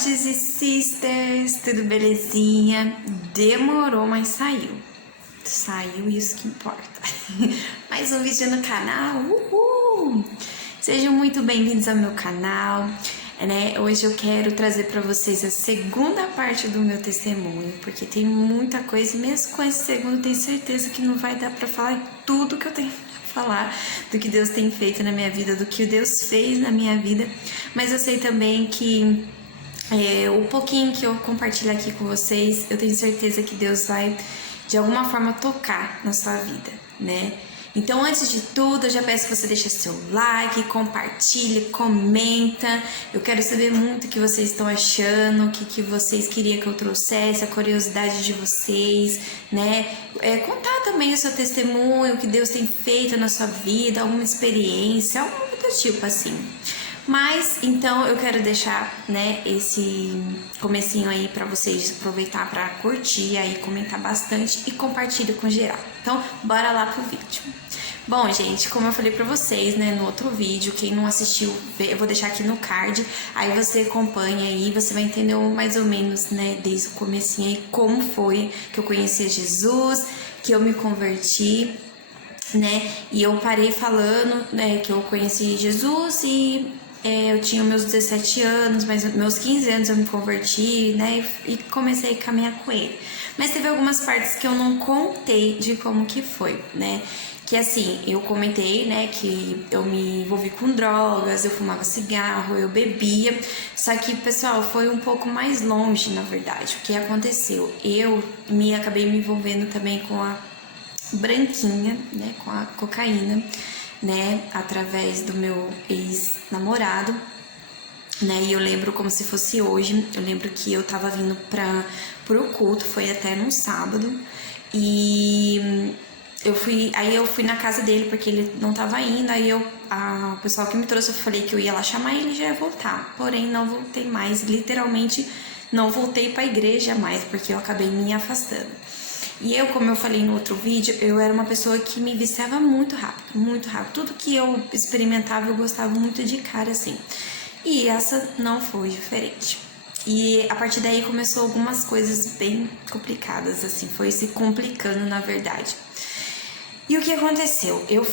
brothers e sisters, tudo belezinha? Demorou, mas saiu. Saiu, isso que importa. Mais um vídeo no canal, uhul! Sejam muito bem-vindos ao meu canal, né? Hoje eu quero trazer para vocês a segunda parte do meu testemunho, porque tem muita coisa, e mesmo com esse segundo, tenho certeza que não vai dar para falar tudo que eu tenho falar do que Deus tem feito na minha vida, do que Deus fez na minha vida, mas eu sei também que o pouquinho que eu compartilhar aqui com vocês, eu tenho certeza que Deus vai de alguma forma tocar na sua vida, né? Então, antes de tudo, eu já peço que você deixe seu like, compartilhe, comenta. Eu quero saber muito o que vocês estão achando, o que vocês queriam que eu trouxesse, a curiosidade de vocês, né? Contar também o seu testemunho, o que Deus tem feito na sua vida, alguma experiência, algo do tipo assim. Mas, então, eu quero deixar, né, esse comecinho aí pra vocês aproveitar pra curtir aí, comentar bastante e compartilhar com geral. Então, bora lá pro vídeo. Bom, gente, como eu falei pra vocês, né, no outro vídeo, quem não assistiu, eu vou deixar aqui no card, aí você acompanha aí, você vai entender mais ou menos, né, desde o comecinho aí, como foi que eu conheci Jesus, que eu me converti, né, e eu parei falando, né, que eu conheci Jesus e eu tinha meus 17 anos, mas meus 15 anos eu me converti, né, e comecei a caminhar com ele. Mas teve algumas partes que eu não contei de como que foi, né, que assim, eu comentei, né, que eu me envolvi com drogas, eu fumava cigarro, eu bebia, só que, pessoal, foi um pouco mais longe, na verdade, o que aconteceu. Eu acabei me envolvendo também com a branquinha, né, com a cocaína, né, através do meu ex-namorado, né, e eu lembro como se fosse hoje. Eu lembro que eu tava vindo pro culto, foi até num sábado, e eu fui na casa dele porque ele não tava indo, aí o pessoal que me trouxe, eu falei que eu ia lá chamar ele e já ia voltar, porém não voltei mais, literalmente não voltei pra igreja mais, porque eu acabei me afastando. E eu, como eu falei no outro vídeo, eu era uma pessoa que me viciava muito rápido, muito rápido. Tudo que eu experimentava, eu gostava muito de cara, assim. E essa não foi diferente. E a partir daí começou algumas coisas bem complicadas, assim, foi se complicando, na verdade. E o que aconteceu? Eu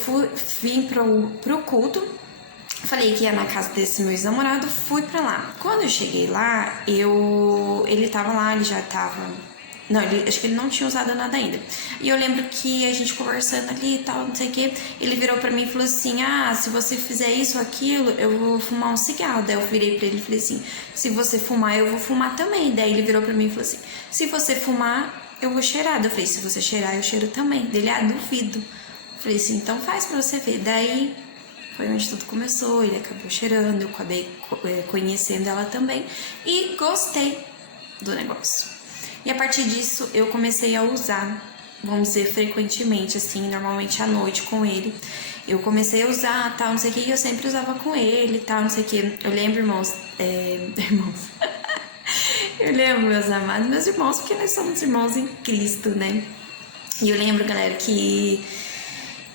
vim pro culto, falei que ia na casa desse meu ex-namorado, fui pra lá. Quando eu cheguei lá, ele tava lá, ele já tava... Não, acho que ele não tinha usado nada ainda. E eu lembro que a gente conversando ali e tal, não sei o que, ele virou pra mim e falou assim, se você fizer isso ou aquilo, eu vou fumar um cigarro. Daí eu virei pra ele e falei assim, se você fumar, eu vou fumar também. Daí ele virou pra mim e falou assim, se você fumar, eu vou cheirar. Daí eu falei, se você cheirar, eu cheiro também. Dele, duvido. Eu falei assim, então faz pra você ver. Daí foi onde tudo começou, ele acabou cheirando, eu acabei conhecendo ela também e gostei do negócio. E a partir disso eu comecei a usar, vamos dizer, frequentemente, assim, normalmente à noite com ele. Eu comecei a usar, tal, não sei o que, e eu sempre usava com ele, tal, não sei o que. Eu lembro, irmãos, eu lembro, meus amados, meus irmãos, porque nós somos irmãos em Cristo, né? E eu lembro, galera, que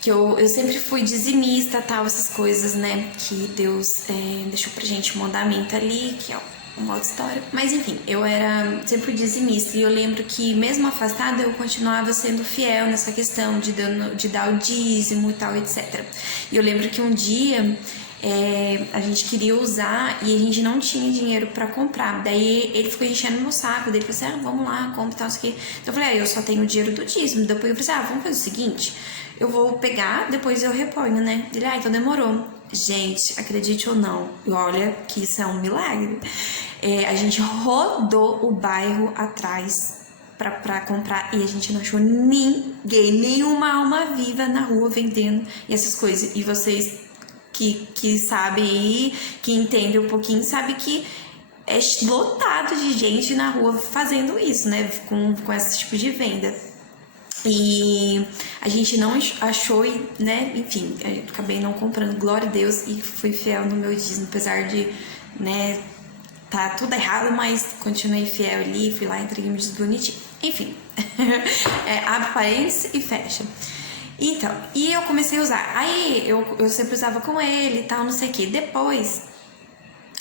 eu sempre fui dizimista, tal, essas coisas, né? Que Deus deixou pra gente um mandamento ali, que é uma outra história. Mas enfim, eu era sempre dizimista e eu lembro que mesmo afastada eu continuava sendo fiel nessa questão de dar o dízimo e tal, etc. E eu lembro que um dia a gente queria usar e a gente não tinha dinheiro pra comprar. Daí ele ficou enchendo meu saco, daí ele falou assim, vamos lá, compra e tal, isso aqui. Então eu falei, eu só tenho o dinheiro do dízimo. Depois eu falei assim, vamos fazer o seguinte, eu vou pegar, depois eu reponho, né? Ele, então demorou. Gente, acredite ou não, e olha que isso é um milagre. A gente rodou o bairro atrás pra comprar e a gente não achou ninguém, nenhuma alma viva na rua vendendo e essas coisas. E vocês que sabem aí, que entendem um pouquinho, sabem que é lotado de gente na rua fazendo isso, né? Com esse tipo de venda. E a gente não achou, né, enfim, eu acabei não comprando, glória a Deus, e fui fiel no meu dízimo, apesar de, né, tá tudo errado, mas continuei fiel ali, fui lá e entreguei meu dízimo bonitinho. Enfim, abre parênteses e fecha. Então, e eu comecei a usar, aí eu sempre usava com ele e tal, não sei o que. Depois,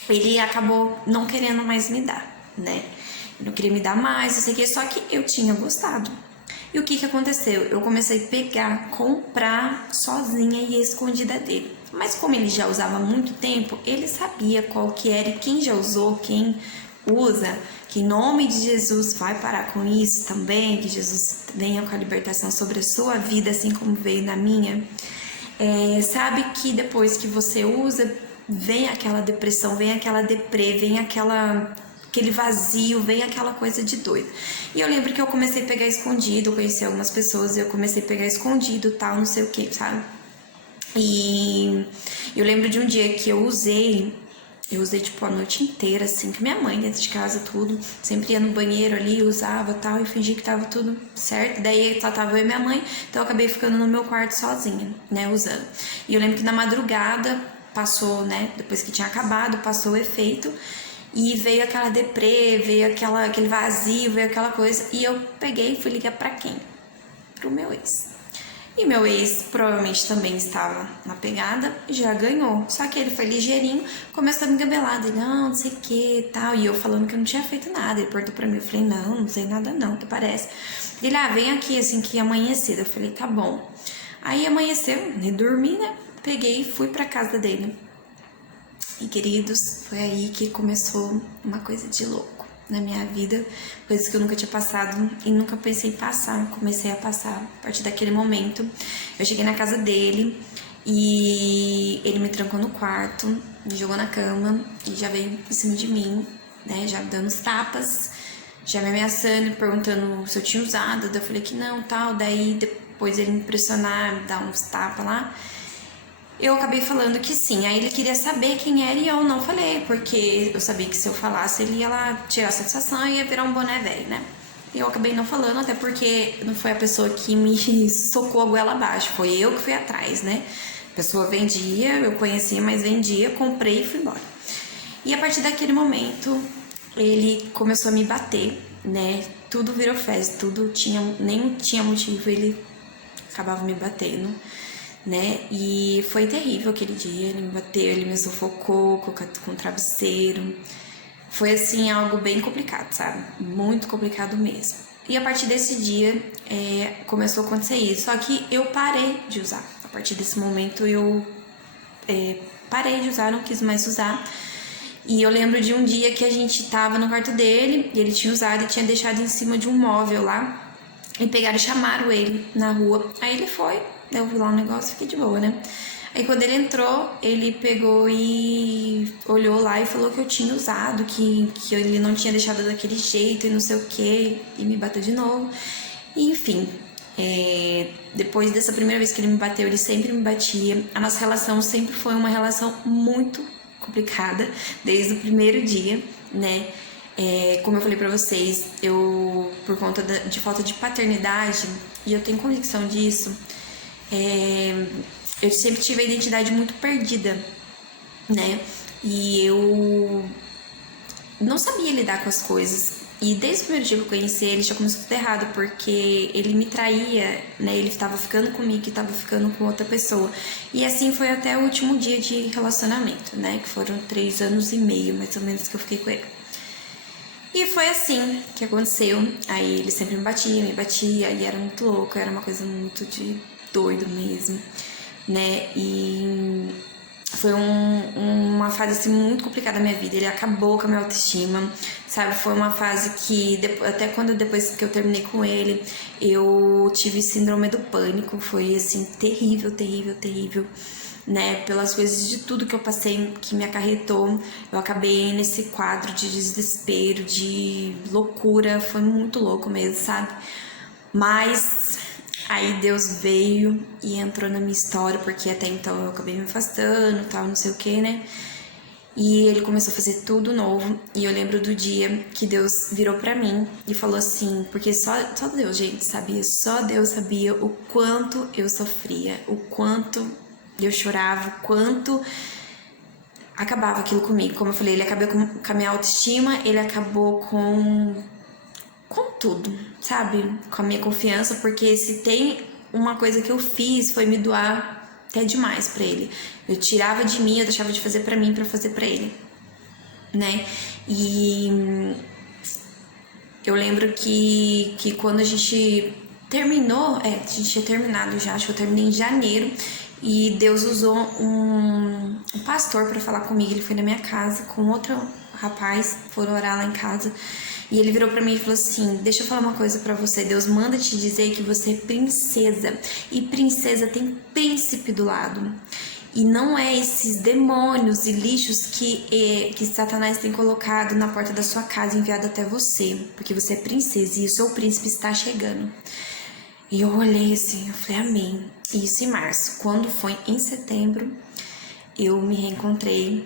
ele acabou não querendo mais me dar, né? Ele não queria me dar mais, não sei o que, só que eu tinha gostado. E o que que aconteceu? Eu comecei a pegar, comprar sozinha e escondida dele. Mas como ele já usava há muito tempo, ele sabia qual que era e quem já usou, quem usa, que em nome de Jesus vai parar com isso também, que Jesus venha com a libertação sobre a sua vida, assim como veio na minha. Sabe que depois que você usa, vem aquela depressão, vem aquela deprê, vem aquele vazio, vem aquela coisa de doido. E eu lembro que eu comecei a pegar escondido, eu conheci algumas pessoas, eu comecei a pegar escondido, tal, não sei o que, sabe? E eu lembro de um dia que eu usei tipo a noite inteira, assim, que minha mãe dentro de casa, tudo, sempre ia no banheiro ali, usava tal, e fingia que tava tudo certo. Daí só tava eu e minha mãe, então eu acabei ficando no meu quarto sozinha, né, usando. E eu lembro que na madrugada passou, né, depois que tinha acabado, passou o efeito, e veio aquela deprê, veio aquele vazio, veio aquela coisa, e eu peguei e fui ligar pra quem? Pro meu ex. E meu ex provavelmente também estava na pegada e já ganhou. Só que ele foi ligeirinho, começou a me engabelar. Ele, não sei o que tal. E eu falando que eu não tinha feito nada. Ele perguntou pra mim, eu falei, não sei nada não, que parece. Ele, vem aqui assim que amanheceu. Eu falei, tá bom. Aí amanheceu, dormi, né? Peguei e fui pra casa dele. E queridos, foi aí que começou uma coisa de louco na minha vida, coisas que eu nunca tinha passado e nunca pensei em passar. Comecei a passar a partir daquele momento. Eu cheguei na casa dele e ele me trancou no quarto, me jogou na cama e já veio em cima de mim, né, já me dando os tapas, já me ameaçando, perguntando se eu tinha usado. Daí eu falei que não, tal. Daí depois ele me pressionar, me dar uns tapas lá, eu acabei falando que sim. Aí ele queria saber quem era e eu não falei, porque eu sabia que se eu falasse ele ia lá tirar a satisfação e ia virar um boné velho, né? E eu acabei não falando, até porque não foi a pessoa que me socou a goela abaixo, foi eu que fui atrás, né? A pessoa vendia, eu conhecia, mas vendia, comprei e fui embora. E a partir daquele momento, ele começou a me bater, né? Tudo virou festa, nem tinha motivo, ele acabava me batendo, né? E foi terrível aquele dia. Ele me bateu, ele me sufocou com travesseiro. Foi assim algo bem complicado, sabe? Muito complicado mesmo. E a partir desse dia começou a acontecer isso. Só que eu parei de usar. A partir desse momento eu parei de usar, não quis mais usar. E eu lembro de um dia que a gente tava no quarto dele e ele tinha usado e tinha deixado em cima de um móvel lá. E pegaram e chamaram ele na rua. Aí ele foi. Eu vi lá o negócio e fiquei de boa, né? Aí quando ele entrou, ele pegou e olhou lá e falou que eu tinha usado, que ele não tinha deixado daquele jeito e não sei o que, e me bateu de novo. E, enfim, depois dessa primeira vez que ele me bateu, ele sempre me batia. A nossa relação sempre foi uma relação muito complicada, desde o primeiro dia, né? Como eu falei pra vocês, eu, por conta de falta de paternidade, e eu tenho convicção disso, eu sempre tive a identidade muito perdida, né? E eu não sabia lidar com as coisas. E desde o primeiro dia que eu conheci ele, já começou tudo errado, porque ele me traía, né? Ele estava ficando comigo e estava ficando com outra pessoa. E assim foi até o último dia de relacionamento, né? Que foram 3 anos e meio, mais ou menos, que eu fiquei com ele. E foi assim que aconteceu. Aí ele sempre me batia, e era muito louco, era uma coisa muito de doido mesmo, né? E foi uma fase assim muito complicada da minha vida. Ele acabou com a minha autoestima, sabe? Foi uma fase que até quando depois que eu terminei com ele, eu tive síndrome do pânico. Foi assim terrível, terrível, terrível, né? Pelas coisas de tudo que eu passei, que me acarretou, eu acabei nesse quadro de desespero, de loucura. Foi muito louco mesmo, sabe? Mas aí Deus veio e entrou na minha história, porque até então eu acabei me afastando, tal, não sei o que, né? E ele começou a fazer tudo novo. E eu lembro do dia que Deus virou pra mim e falou assim, porque só Deus, gente, sabia, só Deus sabia o quanto eu sofria, o quanto eu chorava, o quanto acabava aquilo comigo. Como eu falei, ele acabou com a minha autoestima, ele acabou com tudo, sabe? Com a minha confiança, porque se tem uma coisa que eu fiz foi me doar até demais pra ele. Eu tirava de mim, eu deixava de fazer pra mim pra fazer pra ele. né? E eu lembro que quando a gente terminou, a gente tinha terminado já, acho que eu terminei em janeiro, e Deus usou um pastor para falar comigo. Ele foi na minha casa com outro rapaz, foram orar lá em casa, e ele virou para mim e falou assim: deixa eu falar uma coisa para você, Deus manda te dizer que você é princesa, e princesa tem príncipe do lado. E não é esses demônios e lixos que Satanás tem colocado na porta da sua casa, enviado até você, porque você é princesa e o seu príncipe está chegando. E eu olhei assim, eu falei, amém. Isso em março. Quando foi em setembro, eu me reencontrei.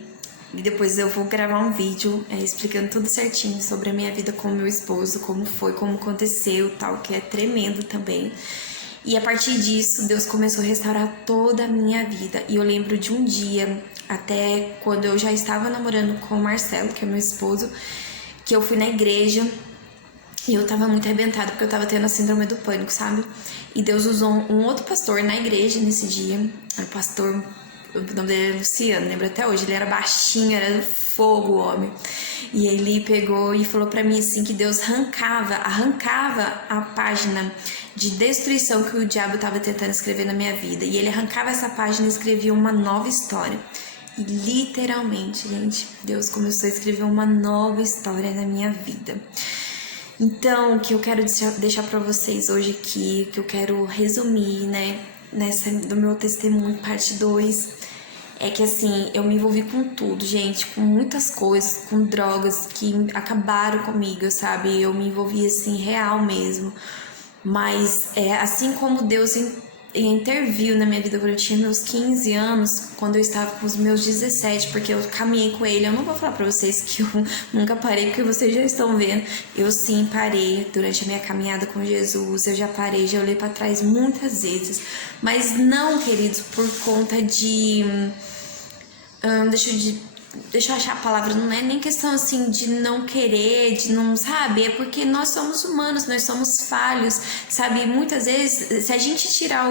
E depois eu vou gravar um vídeo explicando tudo certinho sobre a minha vida com o meu esposo, como foi, como aconteceu, tal, que é tremendo também. E a partir disso, Deus começou a restaurar toda a minha vida. E eu lembro de um dia, até quando eu já estava namorando com o Marcelo, que é meu esposo, que eu fui na igreja e eu tava muito arrebentada porque eu tava tendo a síndrome do pânico, sabe? E Deus usou um outro pastor na igreja nesse dia. O pastor, o nome dele era Luciano, lembro até hoje. Ele era baixinho, era fogo o homem. E ele pegou e falou pra mim assim que Deus arrancava a página de destruição que o diabo estava tentando escrever na minha vida. E ele arrancava essa página e escrevia uma nova história. E literalmente, gente, Deus começou a escrever uma nova história na minha vida. Então, o que eu quero deixar para vocês hoje aqui, que eu quero resumir, né, do meu testemunho, parte 2, é que assim, eu me envolvi com tudo, gente, com muitas coisas, com drogas que acabaram comigo, sabe? Eu me envolvi assim, real mesmo. Mas assim como Deus interviu na minha vida quando eu tinha meus 15 anos, quando eu estava com os meus 17, porque eu caminhei com ele. Eu não vou falar pra vocês que eu nunca parei, porque vocês já estão vendo. Eu sim parei durante a minha caminhada com Jesus, eu já parei, já olhei pra trás muitas vezes. Mas não, queridos, por conta de... Deixa eu achar a palavra, não é nem questão assim de não querer, de não, sabe? É porque nós somos humanos, nós somos falhos, sabe? Muitas vezes, se a gente tirar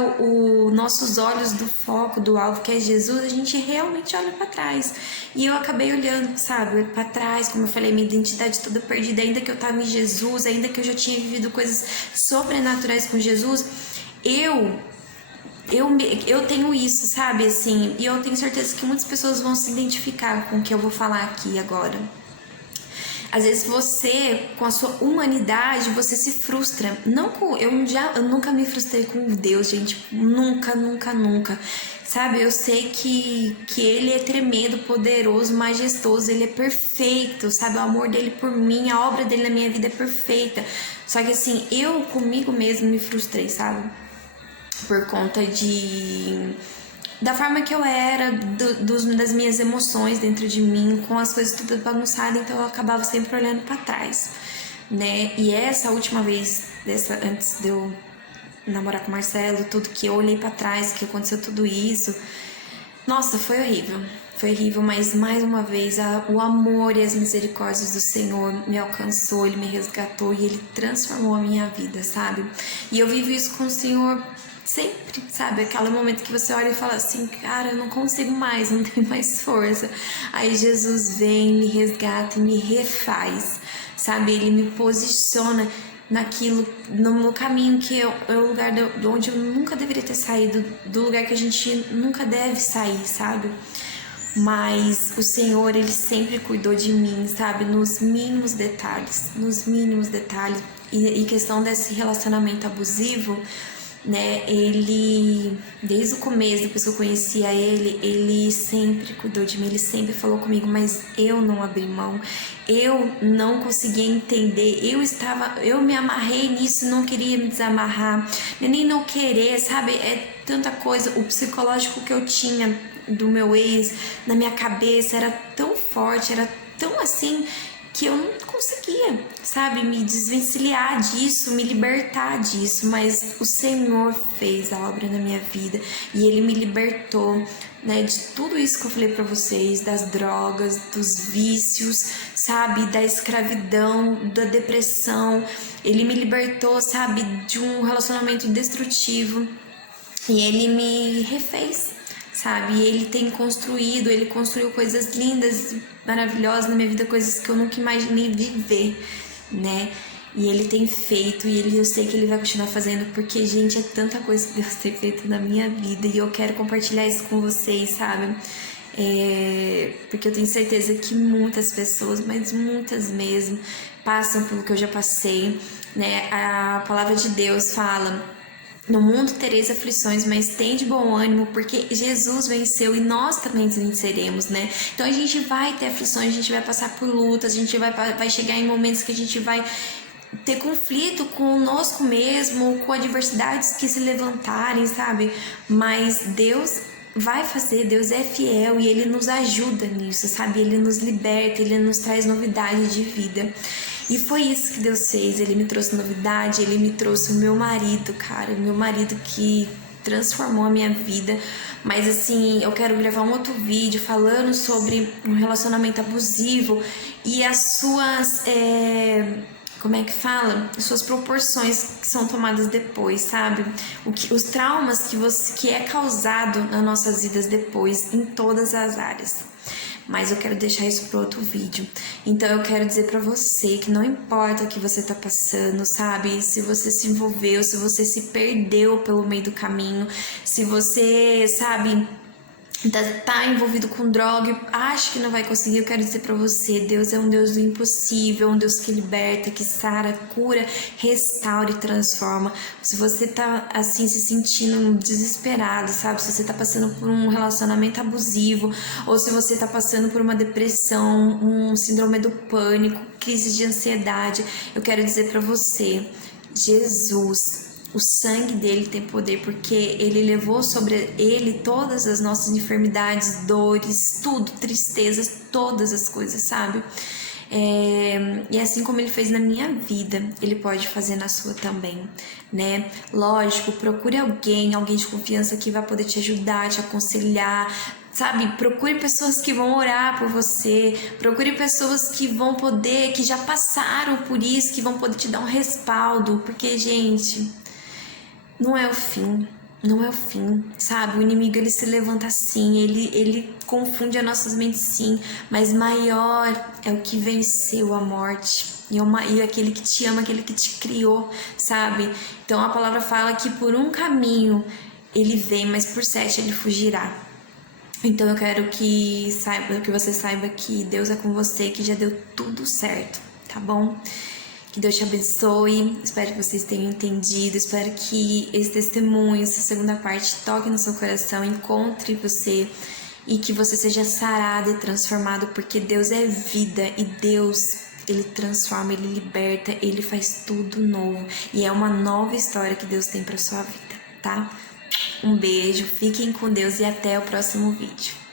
nossos olhos do foco, do alvo que é Jesus, a gente realmente olha pra trás. E eu acabei olhando, sabe? Pra trás, como eu falei, minha identidade toda perdida, ainda que eu tava em Jesus, ainda que eu já tinha vivido coisas sobrenaturais com Jesus, eu tenho isso, sabe, assim, e eu tenho certeza que muitas pessoas vão se identificar com o que eu vou falar aqui agora. Às vezes você, com a sua humanidade, você se frustra. Eu nunca me frustrei com Deus, gente, nunca. Sabe, eu sei que Ele é tremendo, poderoso, majestoso, Ele é perfeito, sabe, o amor dele por mim, a obra dele na minha vida é perfeita. Só que assim, eu comigo mesmo me frustrei, sabe? Por conta da forma que eu era, das minhas emoções dentro de mim, com as coisas tudo bagunçadas, então eu acabava sempre olhando pra trás, né? E essa última vez, antes de eu namorar com o Marcelo, tudo que eu olhei pra trás, que aconteceu tudo isso, nossa, foi horrível, mas mais uma vez o amor e as misericórdias do Senhor me alcançou, Ele me resgatou e Ele transformou a minha vida, sabe? E eu vivo isso com o Senhor sempre, sabe? Aquele momento que você olha e fala assim, cara, eu não consigo mais, não tenho mais força. Aí Jesus vem, me resgata e me refaz, sabe? Ele me posiciona naquilo, no caminho que é o lugar de onde eu nunca deveria ter saído, do lugar que a gente nunca deve sair, sabe? Mas o Senhor, Ele sempre cuidou de mim, sabe? Nos mínimos detalhes. E questão desse relacionamento abusivo, né? Ele, desde o começo, depois que eu conhecia ele sempre cuidou de mim, ele sempre falou comigo, mas eu não abri mão, eu não conseguia entender, eu me amarrei nisso, não queria me desamarrar, nem não querer, sabe? É tanta coisa, o psicológico que eu tinha do meu ex na minha cabeça era tão forte, era tão assim, que eu não conseguia, sabe, me desvencilhar disso, me libertar disso, mas o Senhor fez a obra na minha vida e Ele me libertou, né, de tudo isso que eu falei pra vocês, das drogas, dos vícios, sabe, da escravidão, da depressão. Ele me libertou, sabe, de um relacionamento destrutivo e Ele me refez, sabe? E ele construiu coisas lindas, maravilhosas na minha vida, coisas que eu nunca imaginei viver, né? E ele tem feito, e eu sei que ele vai continuar fazendo, porque, gente, é tanta coisa que Deus tem feito na minha vida, e eu quero compartilhar isso com vocês, sabe? Porque eu tenho certeza que muitas pessoas, mas muitas mesmo, passam pelo que eu já passei, né? A palavra de Deus fala: no mundo tereis aflições, mas tende bom ânimo, porque Jesus venceu e nós também venceremos, né? Então a gente vai ter aflições, a gente vai passar por lutas, a gente vai chegar em momentos que a gente vai ter conflito conosco mesmo, com adversidades que se levantarem, sabe? Mas Deus vai fazer, Deus é fiel e Ele nos ajuda nisso, sabe? Ele nos liberta, Ele nos traz novidade de vida. E foi isso que Deus fez, Ele me trouxe novidade, Ele me trouxe o meu marido, cara, o meu marido que transformou a minha vida. Mas assim, eu quero gravar um outro vídeo falando sobre um relacionamento abusivo e as suas... como é que fala? As suas proporções que são tomadas depois, sabe? Os traumas que é causado nas nossas vidas depois, em todas as áreas. Mas eu quero deixar isso para outro vídeo. Então eu quero dizer para você que não importa o que você tá passando, sabe? Se você se envolveu, se você se perdeu pelo meio do caminho, se você, sabe, tá envolvido com droga, acho que não vai conseguir, eu quero dizer pra você, Deus é um Deus do impossível, um Deus que liberta, que sara, cura, restaura e transforma. Se você tá assim se sentindo desesperado, sabe, se você tá passando por um relacionamento abusivo, ou se você tá passando por uma depressão, um síndrome do pânico, crise de ansiedade, eu quero dizer pra você, Jesus, o sangue dele tem poder, porque ele levou sobre ele todas as nossas enfermidades, dores, tudo, tristezas, todas as coisas, sabe? E assim como ele fez na minha vida, ele pode fazer na sua também, né? Lógico, procure alguém de confiança que vai poder te ajudar, te aconselhar, sabe? Procure pessoas que vão orar por você, procure pessoas que vão poder, que já passaram por isso, que vão poder te dar um respaldo, porque, gente, não é o fim, não é o fim, sabe? O inimigo, ele se levanta sim, ele confunde as nossas mentes sim, mas maior é o que venceu a morte. E aquele que te ama, aquele que te criou, sabe? Então a palavra fala que por um caminho ele vem, mas por 7 ele fugirá. Então eu quero que você saiba que Deus é com você, que já deu tudo certo, tá bom? Que Deus te abençoe, espero que vocês tenham entendido, espero que esse testemunho, essa segunda parte, toque no seu coração, encontre você e que você seja sarado e transformado, porque Deus é vida e Deus, Ele transforma, Ele liberta, Ele faz tudo novo e é uma nova história que Deus tem para sua vida, tá? Um beijo, fiquem com Deus e até o próximo vídeo.